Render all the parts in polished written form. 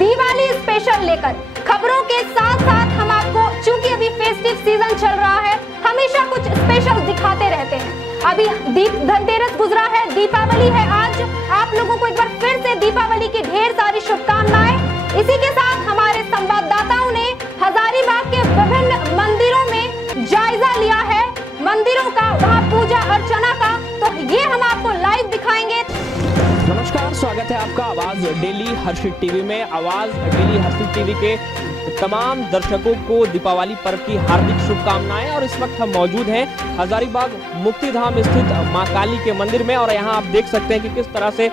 Diwali special लेकर खबरों के साथ साथ हम आपको, चूंकि अभी फेस्टिव सीजन चल रहा है, हमेशा कुछ स्पेशल दिखाते रहते हैं। अभी धनतेरस गुजरा है, दीपावली है आज। आप लोगों को एक बार फिर से दीपावली की ढेर सारी शुभकामनाएं। इसी के साथ हमारे संवाददाताओं ने हजारीबाग के विभिन्न मंदिरों में जायजा लिया है, मंदिरों का, वहां पूजा अर्चना का, तो ये हम आपको लाइव दिखाएंगे। नमस्कार, स्वागत है आपका आवाज डेली हर्षित टीवी में। आवाज डेली हर्षित टीवी के तमाम दर्शकों को दीपावली पर्व की हार्दिक शुभकामनाएं। और इस वक्त हम मौजूद हैं हजारीबाग मुक्तिधाम स्थित मां काली के मंदिर में, और यहाँ आप देख सकते हैं कि किस तरह से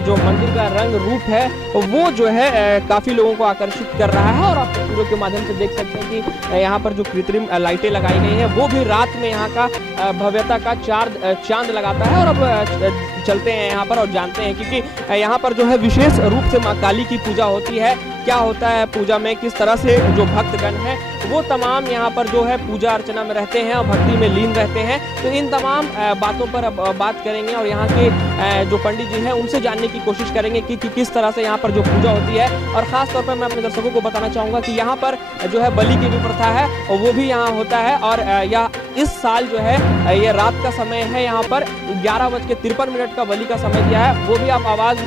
जो मंदिर का रंग रूप है वो जो है काफी लोगों को आकर्षित कर रहा है। और आप तस्वीरों के माध्यम से देख सकते हैं कि यहाँ पर जो कृत्रिम लाइटें लगाई गई हैं वो भी रात में यहाँ का भव्यता का चांद लगाता है। और अब चलते हैं यहाँ पर और जानते हैं क्योंकि यहाँ पर जो है विशेष रूप से मां काली की पूजा होती है। क्या होता है पूजा में, किस तरह से जो भक्तगण हैं वो तमाम यहाँ पर जो है पूजा अर्चना में रहते हैं और भक्ति में लीन रहते हैं। तो इन तमाम बातों पर अब बात करेंगे और यहाँ के जो पंडित जी हैं उनसे जानने की कोशिश करेंगे कि किस तरह से यहाँ पर जो पूजा होती है। और ख़ास तौर पर मैं अपने दर्शकों को बताना चाहूँगा कि यहाँ पर जो है बलि की भी प्रथा है और वो भी यहाँ होता है। और यह इस साल जो है ये रात का समय है, यहाँ पर 11:53 का बलि का समय दिया है, वो भी आप आवाज़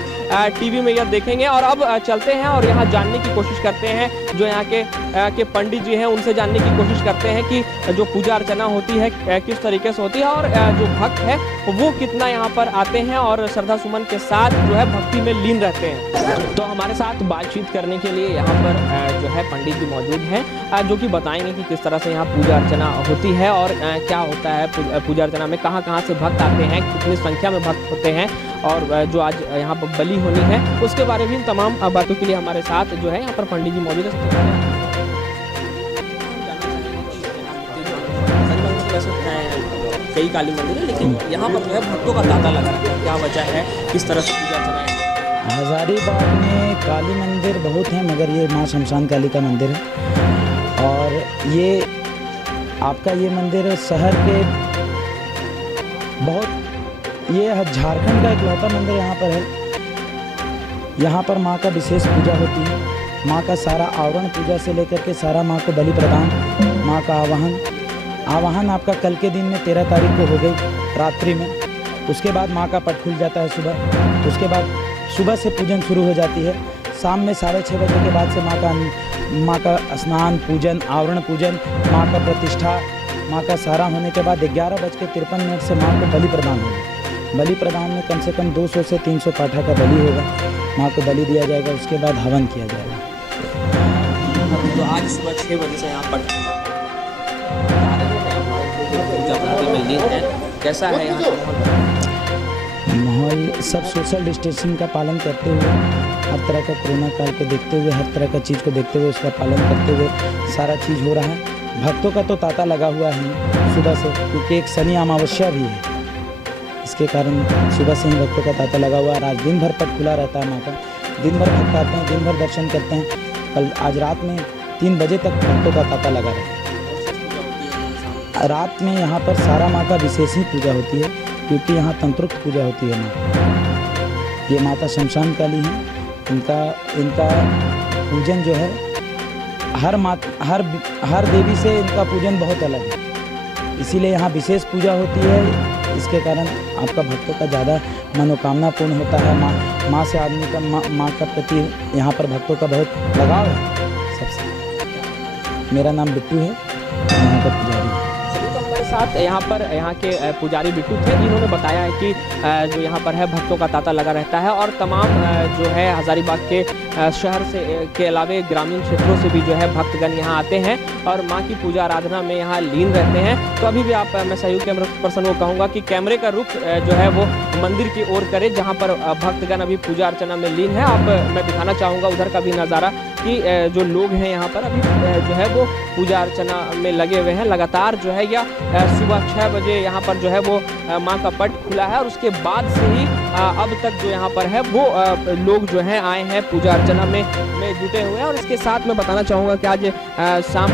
टीवी में यह देखेंगे। और अब चलते हैं और यहाँ जानने की कोशिश करते हैं जो यहाँ के पंडित जी हैं उनसे जानने की कोशिश करते हैं कि जो पूजा अर्चना होती है किस तरीके से होती है और जो भक्त है वो कितना यहाँ पर आते हैं और श्रद्धा सुमन के साथ जो है भक्ति में लीन रहते हैं। तो हमारे साथ बातचीत करने के लिए यहाँ पर जो है पंडित जी मौजूद हैं जो कि बताएंगे कि किस तरह से यहाँ पूजा अर्चना होती है और क्या होता है पूजा अर्चना में, कहाँ कहाँ से भक्त आते हैं, कितनी संख्या में भक्त होते हैं और जो आज यहाँ पर बलि होनी है उसके बारे में तमाम बातों के लिए हमारे साथ जो है यहाँ पर पंडित जी मौजूद है। कई काली मंदिर है लेकिन यहाँ पर जो है भक्तों का तांता लगा है, क्या वजह है, किस तरह से पूजा अर्चना है? हजारीबाग में काली मंदिर बहुत हैं मगर ये माँ शमशान काली का मंदिर है। और ये आपका ये मंदिर शहर के बहुत, ये झारखंड का इकलौता मंदिर यहाँ पर है। यहाँ पर माँ का विशेष पूजा होती है। माँ का सारा आवरण पूजा से लेकर के सारा माँ को बलि प्रदान, माँ का आवाहन आपका कल के दिन में 13 तारीख को हो गई रात्रि में। उसके बाद माँ का पट खुल जाता है सुबह। उसके बाद सुबह से पूजन शुरू हो जाती है। शाम में 6:30 बजे के बाद से माँ का स्नान पूजन, आवरण पूजन, माँ का प्रतिष्ठा, माँ का सारा होने के बाद 11:53 से माँ को बलि प्रदान होगा। बलि प्रदान में कम से कम 200 से 300 पाठा का बलि होगा। माँ को बलि दिया जाएगा, उसके बाद हवन किया जाएगा। तो आज सुबह 6 बजे से यहाँ पर कैसा है यहाँ का माहौल? सब सोशल डिस्टेंसिंग का पालन करते हुए, हर तरह का कोरोना काल को देखते हुए, हर तरह का चीज़ को देखते हुए, उसका पालन करते हुए सारा चीज़ हो रहा है। भक्तों का तो तांता लगा हुआ है सुबह से, क्योंकि एक शनि अमावस्या भी है, इसके कारण सुबह से ही भक्तों का तांता लगा हुआ है। आज दिन भर पट खुला रहता है माँ का, दिन भर भक्त आते हैं, दिन भर दर्शन करते हैं। आज रात में 3 बजे तक भक्तों का तांता लगा रहा है। रात में यहाँ पर सारा माँ का विशेष ही पूजा होती है, क्योंकि यहाँ तंत्रोक्त पूजा होती है माँ। ये माता शमशान काली हैं, इनका पूजन जो है हर देवी से इनका पूजन बहुत अलग है, इसीलिए यहाँ विशेष पूजा होती है। इसके कारण आपका भक्तों का ज़्यादा मनोकामना पूर्ण होता है। माँ से आदमी का माँ का प्रति यहाँ पर भक्तों का बहुत लगाव है सबसे। मेरा नाम बिट्टू है, यहाँ का पुजारी है। साथ यहाँ के पुजारी बिट्टू थे जिन्होंने बताया है कि जो यहाँ पर है भक्तों का तांता लगा रहता है और तमाम जो है हजारीबाग के शहर से के अलावे ग्रामीण क्षेत्रों से भी जो है भक्तगण यहाँ आते हैं और माँ की पूजा आराधना में यहाँ लीन रहते हैं। तो अभी भी मैं सहयोग कैमरा पर्सन को कहूँगा कि कैमरे का रुख जो है वो मंदिर की ओर करे जहाँ पर भक्तगण अभी पूजा अर्चना में लीन है। अब मैं दिखाना चाहूँगा उधर का भी नज़ारा कि जो लोग हैं यहाँ पर अभी जो है वो पूजा अर्चना में लगे हुए हैं लगातार जो है। या सुबह 6 बजे यहाँ पर जो है वो माँ का पट खुला है और उसके बाद से ही अब तक जो यहाँ पर है वो लोग जो हैं आए हैं पूजा अर्चना में जुटे हुए हैं। और इसके साथ मैं बताना चाहूँगा कि आज शाम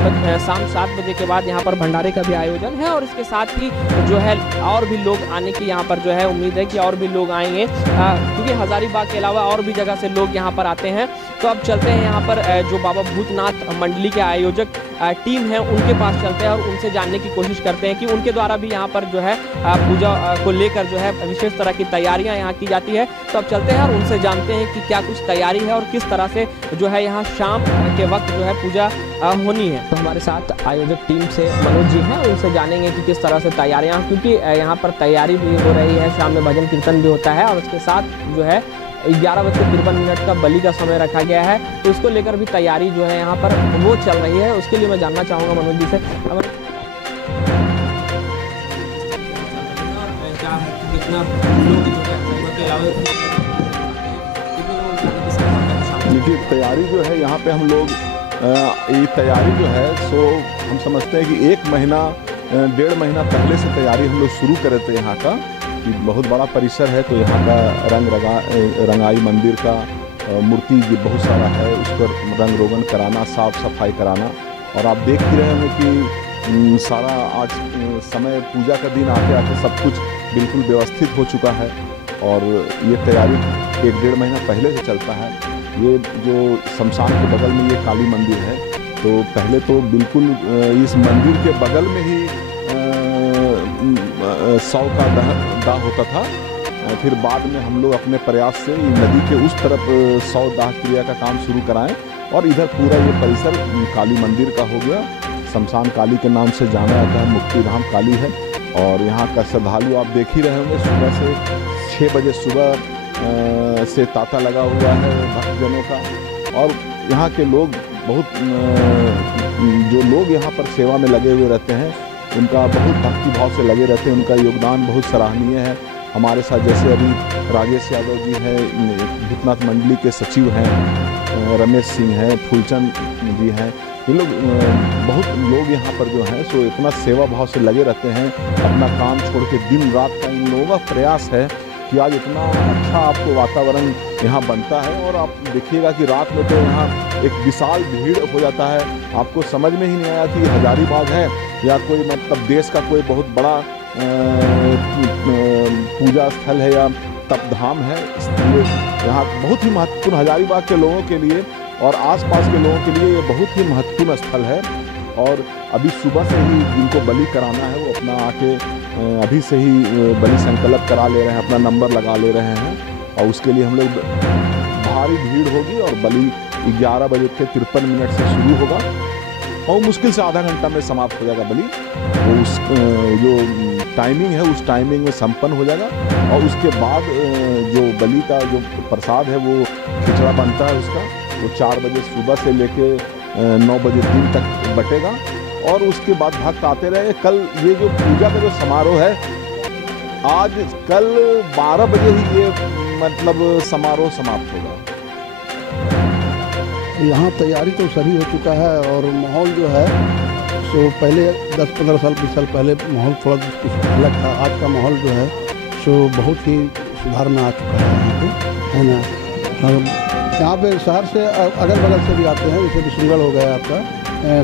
7 बजे के बाद यहाँ पर भंडारे का भी आयोजन है और इसके साथ ही जो है और भी लोग आने की यहाँ पर जो है उम्मीद है कि और भी लोग आएंगे, क्योंकि हजारीबाग के अलावा और भी जगह से लोग यहाँ पर आते हैं। तो अब चलते हैं यहाँ पर जो बाबा भूतनाथ मंडली के आयोजक टीम है उनके पास चलते हैं और उनसे जानने की कोशिश करते हैं कि उनके द्वारा भी यहाँ पर जो है पूजा को लेकर जो है विशेष तरह की तैयारियां यहाँ की जाती है। तो अब चलते हैं और उनसे जानते हैं कि क्या कुछ तैयारी है और किस तरह से जो है यहाँ शाम के वक्त जो है पूजा होनी है। तो हमारे साथ आयोजक टीम से मनोज जी हैं, उनसे जानेंगे कि किस तरह से तैयारियाँ, क्योंकि यहाँ पर तैयारी भी हो रही है, शाम में भजन कीर्तन भी होता है और उसके साथ जो है 11:53 का बलि का समय रखा गया है। तो उसको लेकर भी तैयारी जो है यहाँ पर वो चल रही है। उसके लिए मैं जानना चाहूँगा मनोज जी से देखिए, तैयारी जो है यहाँ पे हम लोग ये तैयारी जो है सो हम समझते हैं कि 1 महीना 1.5 महीना पहले से तैयारी हम लोग शुरू करे थे। यहाँ का बहुत बड़ा परिसर है, तो यहाँ का रंगाई मंदिर का मूर्ति बहुत सारा है, उस पर रंग रोगन कराना, साफ सफाई कराना। और आप देख ही रहे होंगे कि सारा आज समय पूजा का दिन आते आते सब कुछ बिल्कुल व्यवस्थित हो चुका है और ये तैयारी 1-1.5 महीना पहले से चलता है। ये जो शमशान के बगल में ये काली मंदिर है, तो पहले तो बिल्कुल इस मंदिर के बगल में ही 100 का दाह होता था। फिर बाद में हम लोग अपने प्रयास से नदी के उस तरफ 100 दाह क्रिया का काम शुरू कराएं और इधर पूरा ये परिसर काली मंदिर का हो गया। शमशान काली के नाम से जाना जाता है, मुक्ति धाम काली है। और यहाँ का श्रद्धालु आप देख ही रहे होंगे, सुबह से 6 बजे सुबह से तांता लगा हुआ है भक्तजनों का। और यहाँ के लोग बहुत जो लोग यहाँ पर सेवा में लगे हुए रहते हैं, उनका बहुत भक्ति भाव से लगे रहते हैं, उनका योगदान बहुत सराहनीय है। हमारे साथ जैसे अभी राजेश यादव जी हैं, भूतनाथ मंडली के सचिव हैं, रमेश सिंह हैं, फूलचंद जी हैं, ये लोग बहुत लोग यहाँ पर जो हैं सो इतना सेवा भाव से लगे रहते हैं। अपना काम छोड़ के दिन रात का इन लोगों का प्रयास है कि आज इतना अच्छा आपको वातावरण यहाँ बनता है। और आप देखिएगा कि रात में तो यहाँ एक विशाल भीड़ हो जाता है। आपको समझ में ही नहीं आया कि हजारीबाग है या कोई मतलब देश का कोई बहुत बड़ा पूजा स्थल है या तपधाम है। इसलिए यहाँ बहुत ही महत्वपूर्ण हजारीबाग के लोगों के लिए और आसपास के लोगों के लिए ये बहुत ही महत्वपूर्ण स्थल है। और अभी सुबह से ही जिनको बलि कराना है वो अपना आके अभी से ही बलि संकल्प करा ले रहे हैं, अपना नंबर लगा ले रहे हैं। और उसके लिए हम लोग भारी भीड़ होगी और बलि 11:53 से शुरू होगा और मुश्किल से आधा घंटा में समाप्त हो जाएगा बलि। वो उस जो टाइमिंग है उस टाइमिंग में संपन्न हो जाएगा। और उसके बाद जो बलि का जो प्रसाद है वो खिचड़ा बनता है, उसका वो 4 बजे सुबह से लेके 9 बजे दिन तक बटेगा। और उसके बाद भक्त आते रहे। कल ये जो पूजा का जो समारोह है, आज कल 12 बजे ही ये मतलब समारोह समाप्त होगा। यहाँ तैयारी तो सभी हो चुका है और माहौल जो है सो पहले 10-15 साल 20 साल पहले माहौल थोड़ा कुछ अलग था। आज का माहौल जो है सो बहुत ही सुधार में आ चुका है यहाँ पे, है ना। यहाँ पे शहर से अगल बगल से भी आते हैं, जैसे बिशुनगढ़ हो गया आपका,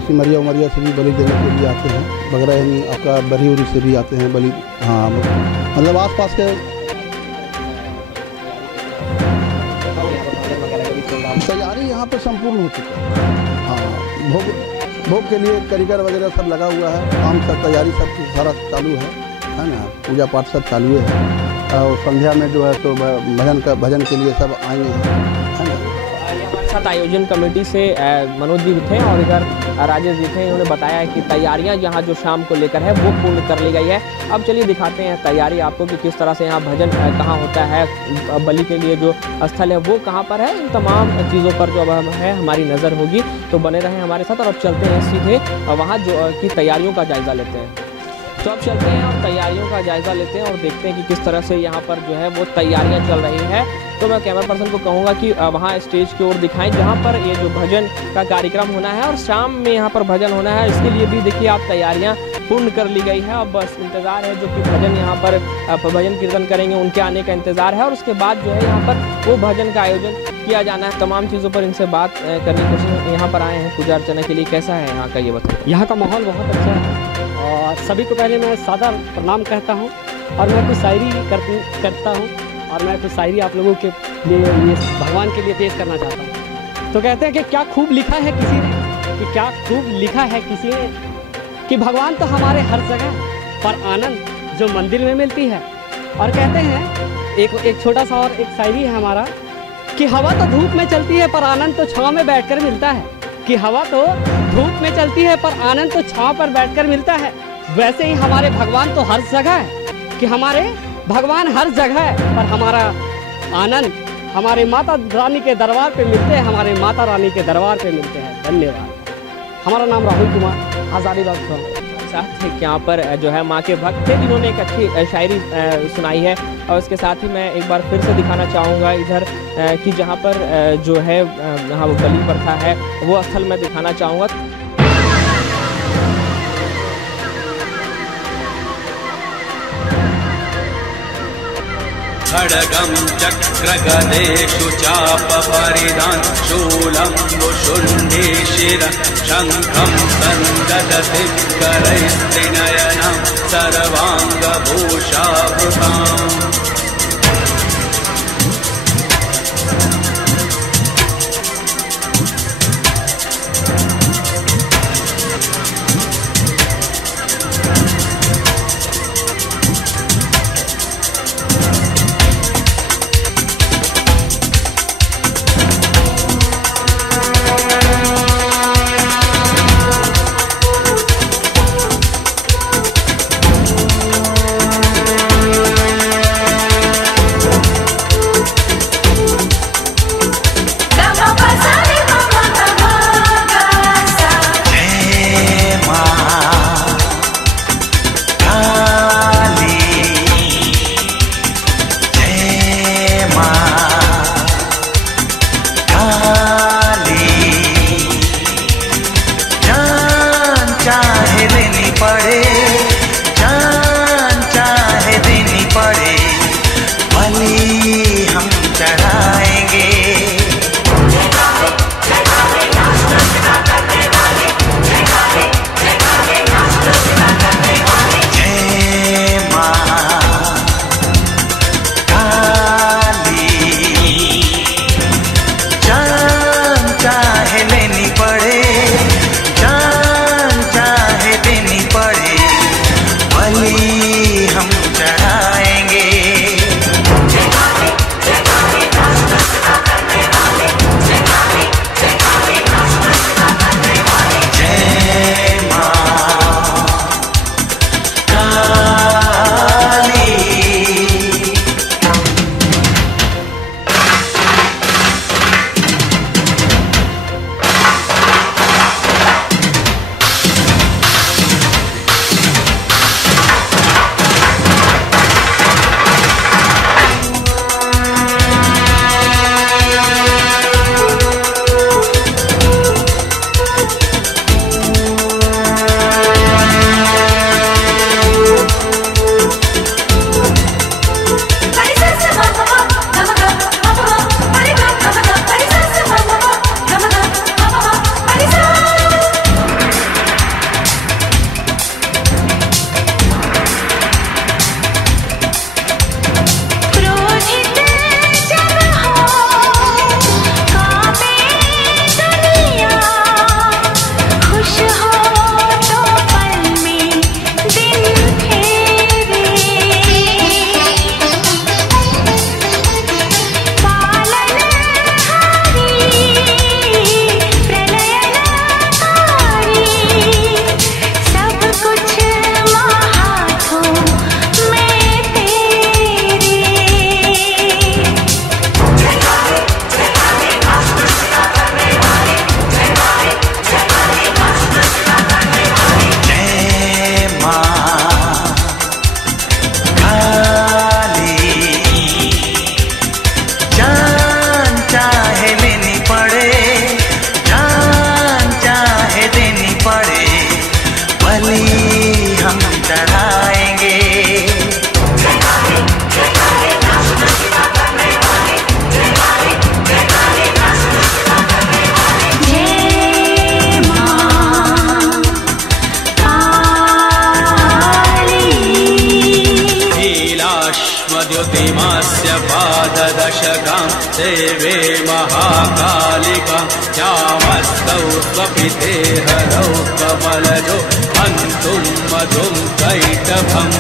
सिमरिया उमरिया से भी बलि देने के लिए आते हैं, बगरा यानी आपका बरी उरी से भी आते हैं बलि। हाँ, मतलब आसपास के तैयारी यहाँ पे संपूर्ण हो चुका है। हाँ, भोग के लिए कारीगर वगैरह सब लगा हुआ है, काम सब तैयारी सब सारा चालू है ना। पूजा पाठ सब चालू है और संध्या में जो है तो भजन के लिए सब आएंगे, है ना। हमारे साथ आयोजन कमेटी से मनोज जी भी थे और इधर राजेश जी थे। इन्होंने बताया है कि तैयारियां यहाँ जो शाम को लेकर है वो पूर्ण कर ली गई है। अब चलिए दिखाते हैं तैयारी आपको कि किस तरह से यहाँ भजन कहाँ होता है, बलि के लिए जो स्थल है वो कहाँ पर है। इन तमाम चीज़ों पर जो अब है हमारी नज़र होगी, तो बने रहें हमारे साथ। और अब चलते हैं सीधे वहाँ जो की तैयारियों का जायज़ा लेते हैं। तो अब चलते हैं और तैयारियों का जायज़ा लेते हैं और देखते हैं कि किस तरह से यहाँ पर जो है वो तैयारियाँ चल रही हैं। तो मैं कैमरा पर्सन को कहूँगा कि वहाँ स्टेज की ओर दिखाएं जहाँ पर ये जो भजन का कार्यक्रम होना है और शाम में यहाँ पर भजन होना है। इसके लिए भी देखिए आप तैयारियाँ पूर्ण कर ली गई है। अब बस इंतज़ार है जो कि भजन यहाँ पर भजन कीर्तन करेंगे उनके आने का इंतज़ार है और उसके बाद जो है यहाँ पर वो भजन का आयोजन किया जाना है। तमाम चीज़ों पर इनसे बात करने की कोशिश यहाँ पर आए हैं पूजा अर्चना के लिए। कैसा है यहाँ का ये बताइए। यहाँ का माहौल बहुत अच्छा है और सभी को पहले मैं सादा प्रणाम कहता हूँ और मैं कुछ शायरी करता हूँ और मैं कुछ शायरी आप लोगों के लिए ये भगवान के लिए पेश करना चाहता हूँ। तो कहते हैं कि क्या खूब लिखा है किसी ने, कि क्या खूब लिखा है किसी ने कि भगवान तो हमारे हर जगह पर आनंद जो मंदिर में मिलती है। और कहते हैं एक छोटा सा और एक शायरी है हमारा कि हवा तो धूप में चलती है पर आनंद तो छाँव में बैठकर मिलता है। कि हवा तो धूप में चलती है पर आनंद तो छाँव पर बैठकर मिलता है। वैसे ही हमारे भगवान तो हर जगह है, कि हमारे भगवान हर जगह है पर हमारा आनंद हमारे माता रानी के दरबार पे मिलते हैं, हमारे माता रानी के दरबार पे मिलते हैं। धन्यवाद। हमारा नाम राहुल कुमार, हजारीबाग साथ ही यहाँ पर जो है माँ के भक्त थे जिन्होंने एक अच्छी शायरी सुनाई है। और इसके साथ ही मैं एक बार फिर से दिखाना चाहूँगा इधर कि जहाँ पर जो है यहाँ बलि प्रथा है वो स्थल में दिखाना चाहूँगा। खड्गं चक्रगदेषु चापपरिधान् शूलं मुशुण्डे शिरः शङ्खं सन्ददति करैस्त्रिनयनं सर्वाङ्गभूषावृताम्। श्यामस्तौ स्वपिते हरौ कमलजो हन्तुं मधुं कैटभम्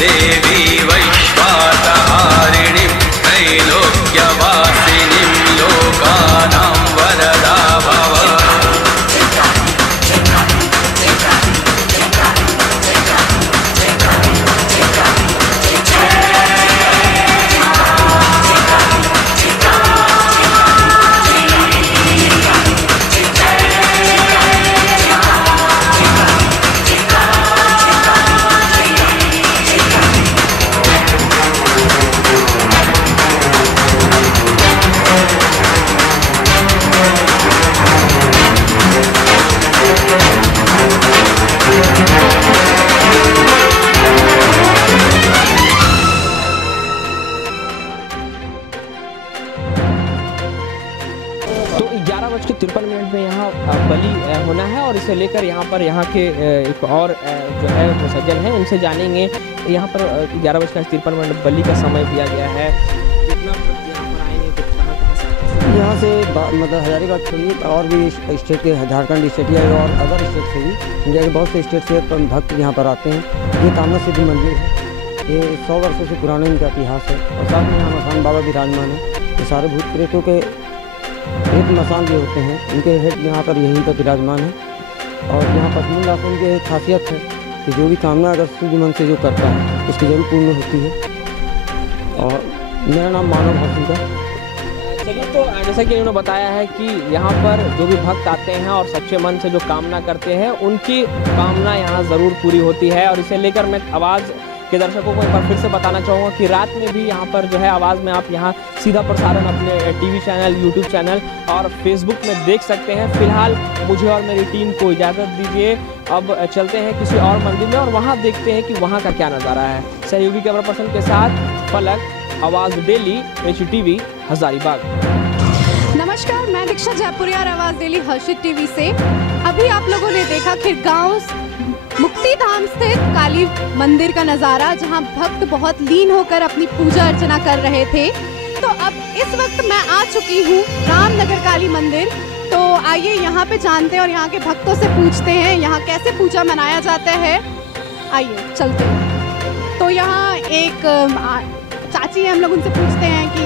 देवी वैश्वासहारिणीं त्रैलोक्यवासिनीं लोकानां वरदा भव तो 11:53 में यहाँ बलि होना है और इसे लेकर यहाँ के एक और जो है वो सज्जन हैं, इनसे जानेंगे। यहाँ पर 11:53 बलि का समय दिया गया है। कितना भक्त यहाँ पर आएंगे, कहाँ से आते हैं? यहाँ से मतलब हजारीबाग छोड़िए और भी स्टेट के, झारखंड स्टेट या और अदर स्टेट से भी, इंडिया के बहुत से स्टेट से भक्त यहाँ पर आते हैं। ये कामना सिद्धि मंदिर है, ये 100 वर्षों से पुराना इनका इतिहास है। और साथ में यहाँ मसान बाबा विराजमान है। ये सारे भूत प्रेतों के प्रेत मसान भी होते हैं, उनके हेड यहाँ पर यहीं पर विराजमान है। और यहाँ पद्मनाभ आश्रम की एक खासियत है कि जो भी कामना अगर शुद्ध मन से जो करता है उसकी जरूर पूर्ण होती है। और मेरा नाम मानव हौसिल है। चलिए, तो जैसा कि इन्होंने बताया है कि यहाँ पर जो भी भक्त आते हैं और सच्चे मन से जो कामना करते हैं उनकी कामना यहाँ ज़रूर पूरी होती है। और इसे लेकर मैं आवाज़ के दर्शकों को एक बार फिर से बताना चाहूँगा कि रात में भी यहाँ पर जो है आवाज़ में आप यहाँ सीधा प्रसारण अपने टीवी चैनल, यूट्यूब चैनल और फेसबुक में देख सकते हैं। फिलहाल मुझे और मेरी टीम को इजाज़त दीजिए। अब चलते हैं किसी और मंदिर में और वहाँ देखते हैं कि वहाँ का क्या नज़ारा है। सहयोगी कैमरा पर्सन के साथ फलक, आवाज़ डेली, HTV, हजारीबाग। नमस्कार, मैं दीक्षा जयपुरिया और आवाज़ डेली हर्षित टीवी से। अभी आप लोगों ने देखा खिरगांव मुक्ति धाम स्थित काली मंदिर का नज़ारा, जहां भक्त बहुत लीन होकर अपनी पूजा अर्चना कर रहे थे। तो अब इस वक्त मैं आ चुकी हूं रामनगर काली मंदिर। तो आइए यहाँ पे जानते हैं और यहाँ के भक्तों से पूछते हैं यहाँ कैसे पूजा मनाया जाता है। आइए चलते हैं। तो यहाँ एक चाची है, हम लोग उनसे पूछते हैं कि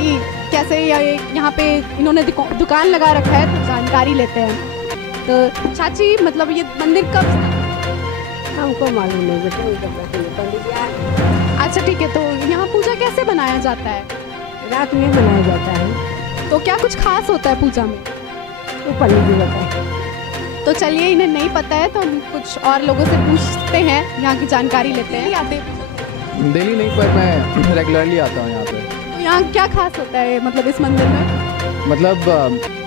कैसे यहाँ पे इन्होंने दुकान लगा रखा है, तो जानकारी लेते हैं। तो चाची, मतलब ये मंदिर कब? हमको मालूम नहीं बेटा। अच्छा ठीक है, तो यहाँ पूजा कैसे बनाया जाता है? रात में बनाया जाता है। तो क्या कुछ खास होता है पूजा में? वो पंडित जी बताए। तो चलिए, इन्हें नहीं पता है तो हम कुछ और लोगों से पूछते हैं, यहाँ की जानकारी लेते हैं। आते डेली नहीं, पर मैं रेगुलरली आता हूँ यहाँ पे। तो यहाँ क्या खास होता है मतलब इस मंदिर में? मतलब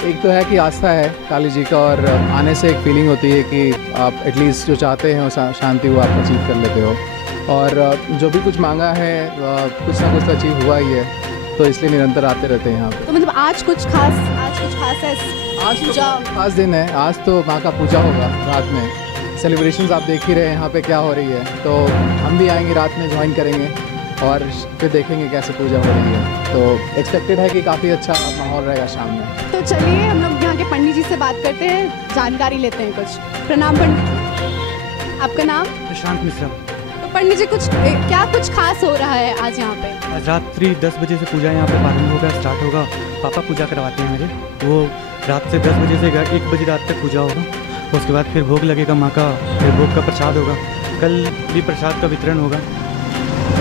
एक तो है कि आस्था है काली जी का, और आने से एक फीलिंग होती है कि आप एटलीस्ट जो चाहते हैं शांति वो आप अचीव कर लेते हो, और जो भी कुछ मांगा है कुछ ना कुछ तो अचीव हुआ ही है, तो इसलिए निरंतर आते रहते हैं यहाँ पे। तो मतलब आज कुछ खास है? आज तो खास दिन है, आज तो माँ का पूजा होगा रात में। सेलिब्रेशंस आप देख ही रहे हैं यहाँ पे क्या हो रही है, तो हम भी आएंगे रात में, ज्वाइन करेंगे और फिर देखेंगे कैसे पूजा हो रही है। तो एक्सपेक्टेड है कि काफ़ी अच्छा माहौल रहेगा शाम में। तो चलिए हम लोग यहाँ के पंडित जी से बात करते हैं, जानकारी लेते हैं कुछ। प्रणाम पंडित जी, आपका नाम? प्रशांत मिश्रा। तो पंडित जी कुछ खास हो रहा है आज यहाँ पे? आज रात्रि 10 बजे से पूजा यहाँ पे प्रारंभ होगा, स्टार्ट होगा। पापा पूजा करवाते हैं मेरे, वो रात से 10 बजे से 1 बजे रात तक पूजा होगा। उसके बाद फिर भोग लगेगा माँ का, फिर भोग का प्रसाद होगा। कल भी प्रसाद का वितरण होगा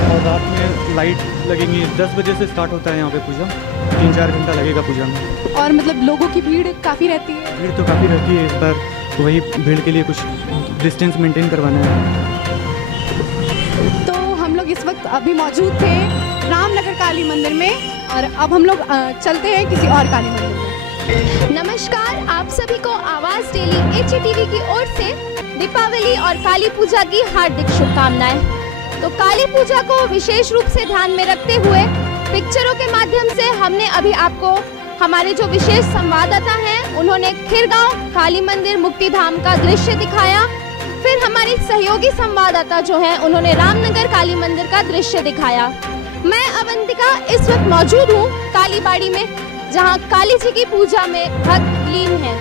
और रात में लाइट लगेंगी। 10 बजे से स्टार्ट होता है यहाँ पे पूजा, 3-4 घंटा लगेगा पूजा में। और मतलब लोगों की भीड़ काफ़ी रहती है? भीड़ तो काफ़ी रहती है, इस बार वही भीड़ के लिए कुछ डिस्टेंस मेंटेन करवाना है। तो हम लोग इस वक्त अभी मौजूद थे रामनगर काली मंदिर में, और अब हम लोग चलते हैं किसी और काली मंदिर में। नमस्कार, आप सभी को आवाज़ डेली HTV की ओर से दीपावली और काली पूजा की हार्दिक शुभकामनाएं। तो काली पूजा को विशेष रूप से ध्यान में रखते हुए पिक्चरों के माध्यम से हमने अभी आपको हमारे जो विशेष संवाददाता हैं उन्होंने खिरगांव काली मंदिर मुक्तिधाम का दृश्य दिखाया। फिर हमारी सहयोगी संवाददाता जो हैं उन्होंने रामनगर काली मंदिर का दृश्य दिखाया। मैं अवंतिका इस वक्त मौजूद हूँ कालीबाड़ी में, जहाँ काली जी की पूजा में भक्त लीन हैं।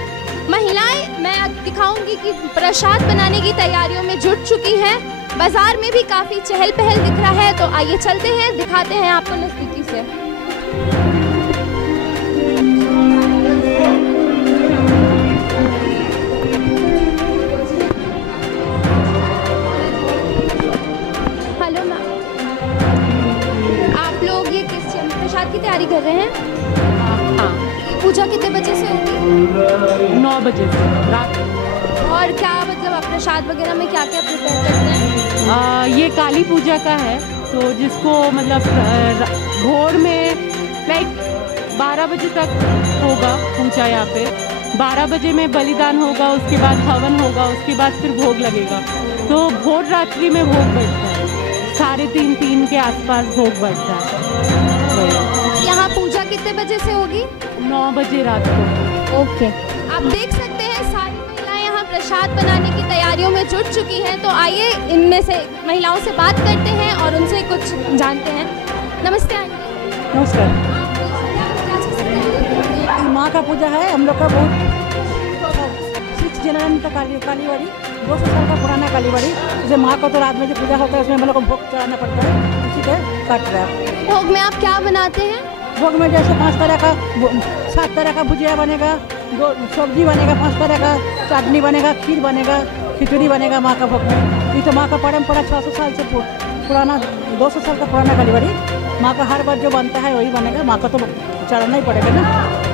महिलाएं मैं दिखाऊंगी कि प्रसाद बनाने की तैयारियों में जुट चुकी हैं। बाजार में भी काफी चहल पहल दिख रहा है, तो आइए चलते हैं, दिखाते हैं आपको नजदीकी से। हेलो मैम, आप लोग ये किस प्रसाद की तैयारी कर रहे हैं? हाँ। पूजा कितने बजे से होगी? 9 बजे से रात। और क्या मतलब आप प्रसाद वगैरह में क्या क्या प्रिपेयर करते हैं? ये काली पूजा का है, तो जिसको मतलब भोर में लाइक 12 बजे तक होगा पूजा यहाँ पे। 12 बजे में बलिदान होगा, उसके बाद हवन होगा, उसके बाद फिर भोग लगेगा। तो भोर रात्रि में भोग बढ़ता है, 3:30 के आसपास भोग बढ़ता है। यहाँ पूजा कितने बजे से होगी? 9 बजे रात को। ओके, आप देख सकते हैं सारी महिलाएं यहाँ प्रसाद बनाने की तैयारियों में जुट चुकी हैं। तो आइए इनमें से महिलाओं से बात करते हैं और उनसे कुछ जानते हैं। नमस्ते आंटी। नमस्कार। माँ का पूजा है हम लोग का, बहुत 6 जनवरी का कालीबाड़ी 200 साल का पुराना कालीबाड़ी। जैसे माँ का तो रात में जो पूजा होता है उसमें हम लोग को भोग चढ़ाना पड़ता है, उसी पे काट रहा है। भोग में आप क्या बनाते हैं? भोग में जैसे 5 तरह का 7 तरह का भुजिया बनेगा, 2 सब्जी बनेगा, 5 तरह का चटनी बनेगा, खीर बनेगा, खिचड़ी बनेगा माँ का भोग में। ये तो माँ का परंपरा 600 साल से पुराना, 200 साल का पुराना कालीबाड़ी। माँ का हर बार जो बनता है वही बनेगा, माँ का तो चढ़ाना ही पड़ेगा ना।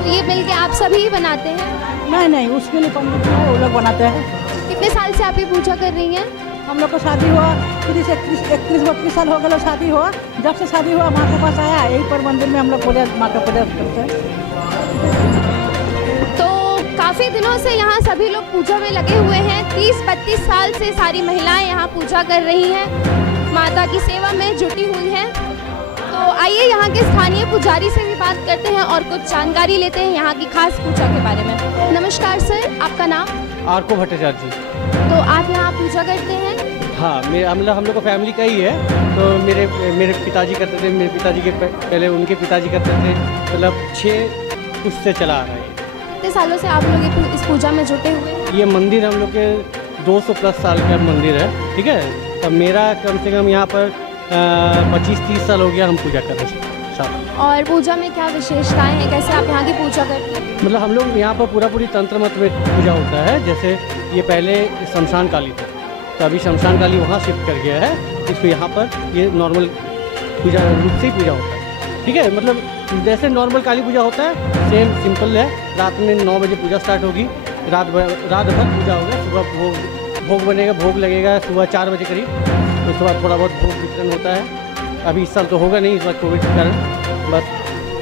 ये मिलके आप सभी बनाते हैं? नहीं, उसके लिए पंडित जी वो लोग बनाते हैं। कितने साल से आप ये पूजा कर रही हैं? हम लोग को शादी हुआ 31-32 साल हो गए शादी हुआ। जब से शादी हुआ माँ के पास आया, यही पर मंदिर में हम लोग पूजा माँ का पूजा करते हैं। तो काफ़ी दिनों से यहाँ सभी लोग पूजा में लगे हुए हैं। 30-32 साल से सारी महिलाएं यहाँ पूजा कर रही हैं, माता की सेवा में जुटी हुई हैं। तो आइए यहाँ के स्थानीय पुजारी से भी बात करते हैं और कुछ जानकारी लेते हैं यहाँ की खास पूजा के बारे में। नमस्कार सर, आपका नाम? आरको भट्टाचार्य जी। तो आप यहाँ पूजा करते हैं? हाँ, मतलब हम लोग का फैमिली का ही है। तो मेरे पिताजी करते थे, मेरे पिताजी के पहले उनके पिताजी करते थे, मतलब 6 उससे चला आ रहा है। कितने सालों से आप लोग इस पूजा में जुटे हुए हैं? ये मंदिर हम लोग के 200+ साल का मंदिर है, ठीक है। तो मेरा कम से कम यहाँ पर 25-30 साल हो गया हम पूजा कर रहे हैं। और पूजा में क्या विशेषताएं हैं, कैसे आप यहाँ की पूजा करते हैं? मतलब हम लोग यहाँ पर पूरी तंत्र मत में पूजा होता है। जैसे ये पहले शमशान काली था, तो अभी शमशान काली वहाँ शिफ्ट कर गया है, इसको यहाँ पर ये नॉर्मल पूजा रूप से ही पूजा होता है, ठीक है। मतलब जैसे नॉर्मल काली पूजा होता है सेम सिंपल है। रात में 9 बजे पूजा स्टार्ट होगी, रात भर पूजा होगा। सुबह भोग बनेगा, भोग लगेगा सुबह 4 बजे करीब। उसके बाद थोड़ा बहुत भोग वितरण होता है। अभी इस साल तो होगा नहीं, इस बार कोविड के कारण, बस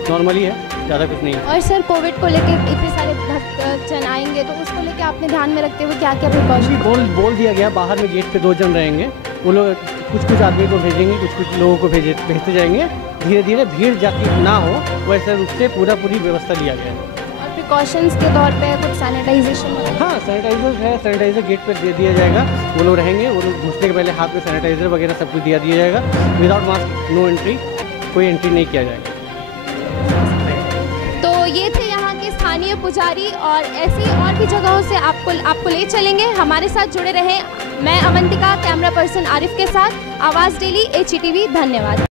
नॉर्मली है, ज़्यादा कुछ नहीं है। और सर कोविड को लेके इतने सारे भक्तजन आएंगे तो उसको लेके आपने ध्यान में रखते हुए क्या क्या प्रिकॉशन? बोल दिया गया, बाहर में गेट पे 2 जन रहेंगे, वो लोग कुछ आदमी को भेजेंगे, कुछ लोगों को भेजते जाएंगे। धीरे धीरे भीड़ जाती ना हो वैसे रूप से पूरी व्यवस्था लिया गया है। और प्रिकॉशंस के तौर पे कुछ सैनिटाइजेशन? हाँ, सैनिटाइजर है, सैनिटाइजर गेट पर दे दिया जाएगा। वो लोग रहेंगे, वो लोग घुसने के पहले हाथ में सैनिटाइजर वगैरह सब कुछ दिया जाएगा। विदाउट मास्क नो एंट्री, कोई एंट्री नहीं किया जाएगा। तो ये थे यहाँ के स्थानीय पुजारी और ऐसी और भी जगहों से आपको ले चलेंगे। हमारे साथ जुड़े रहें। मैं अवंतिका, कैमरा पर्सन आरिफ के साथ, आवाज़ डेली HETV। धन्यवाद।